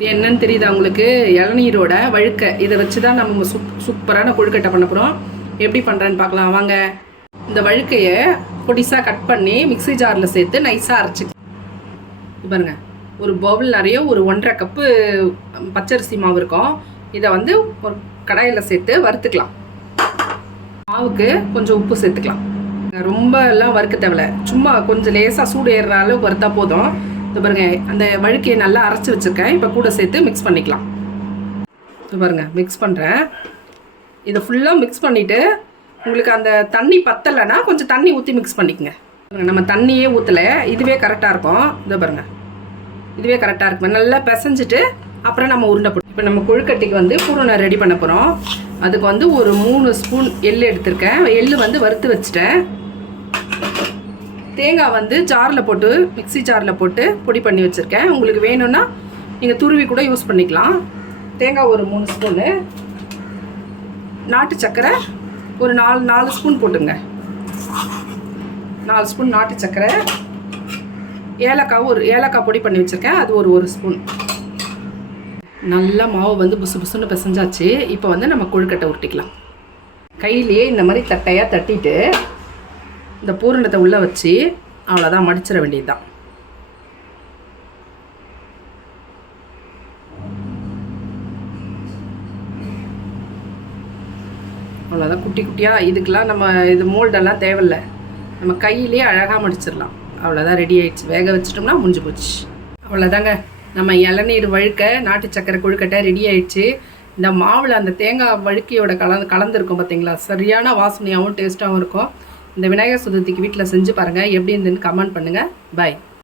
இது என்னன்னு தெரியுது அவங்களுக்கு இளநீரோட வழுக்க. இதை வச்சு தான் நம்ம சூப் சூப்பரான கொழுக்கட்டை பண்ண போகிறோம் எப்படி பண்ணுறேன்னு பார்க்கலாம். வாங்க. இந்த வழுக்கையை பொடிசாக கட் பண்ணி மிக்ஸி ஜாரில் சேர்த்து நைஸாக அரைச்சி பாருங்க. ஒரு பவுல் நிறைய ஒரு ஒன்றரை கப்பு பச்சரிசி மாவு இருக்கும். இதை வந்து ஒரு கடாயில் சேர்த்து வறுத்துக்கலாம். மாவுக்கு கொஞ்சம் உப்பு சேர்த்துக்கலாம். ரொம்ப எல்லாம் வறுக்க தேவையில்ல. சும்மா கொஞ்சம் லேசாக சூடு ஏறுற அளவுக்கு வறுத்தா போதும். இது பாருங்க அந்த வழுக்கையை நல்லா அரைச்சி வச்சுருக்கேன். இப்போ கூட சேர்த்து மிக்ஸ் பண்ணிக்கலாம். இது பாருங்க மிக்ஸ் பண்ணுறேன் இதை ஃபுல்லாக மிக்ஸ் பண்ணிவிட்டு உங்களுக்கு அந்த தண்ணி பத்தலைன்னா கொஞ்சம் தண்ணி ஊற்றி மிக்ஸ் பண்ணிக்கங்க. நம்ம தண்ணியே ஊற்றலை இதுவே கரெக்டாக இருக்கும். இதை பாருங்க இதுவே கரெக்டாக இருக்கும். நல்லா பிசைஞ்சிட்டு அப்புறம் நம்ம உருண்டை போட்டு இப்போ நம்ம கொழுக்கட்டைக்கு வந்து பூரணை ரெடி பண்ண போகிறோம் அதுக்கு வந்து ஒரு மூணு ஸ்பூன் எள் எடுத்திருக்கேன். எள் வந்து வறுத்து வச்சுட்டேன். தேங்காய் வந்து ஜாரில் போட்டு மிக்ஸி ஜாரில் போட்டு பொடி பண்ணி வச்சுருக்கேன். உங்களுக்கு வேணும்னா நீங்கள் துருவி கூட யூஸ் பண்ணிக்கலாம். தேங்காய் ஒரு மூணு ஸ்பூனு. நாட்டு சர்க்கரை ஒரு நாலு நாலு ஸ்பூன் போட்டுங்க. நாலு ஸ்பூன் நாட்டு சர்க்கரை ஏலக்காய் ஒரு ஏலக்காய் பொடி பண்ணி வச்சுருக்கேன். அது ஒரு ஒரு ஸ்பூன். நல்லா மாவு வந்து புசு புசுன்னு பிசைஞ்சாச்சு. இப்போ வந்து நம்ம கொழுக்கட்டை உருட்டிக்கலாம். கையிலேயே இந்த மாதிரி தட்டையாக தட்டிட்டு இந்த பூரணத்தை உள்ளே வச்சு அவ்வளோதான் மடிச்சிட வேண்டியதுதான். அவ்வளோதான் குட்டி குட்டியாக இதுக்கெலாம் நம்ம இது மோல்டெல்லாம் தேவையில்ல. நம்ம கையிலே அழகாக மடிச்சிடலாம். அவ்வளோதான் ரெடி ஆயிடுச்சு. வேக வச்சிட்டோம்னா முடிஞ்சு போச்சு. அவ்வளோதாங்க நம்ம இளநீர் வழுக்க நாட்டு சக்கரை கொழுக்கட்டை ரெடி ஆயிடுச்சு. இந்த மாவில் அந்த தேங்காய் வழுக்கையோட கலந்து கலந்துருக்கும் பார்த்தீங்களா சரியான வாசனையாகவும் டேஸ்ட்டாகவும் இருக்கும். இந்த விநாயகர் சதுர்த்திக்கு வீட்டில் செஞ்சு பாருங்கள் எப்படி இருந்துன்னு கமெண்ட் பண்ணுங்கள் பாய்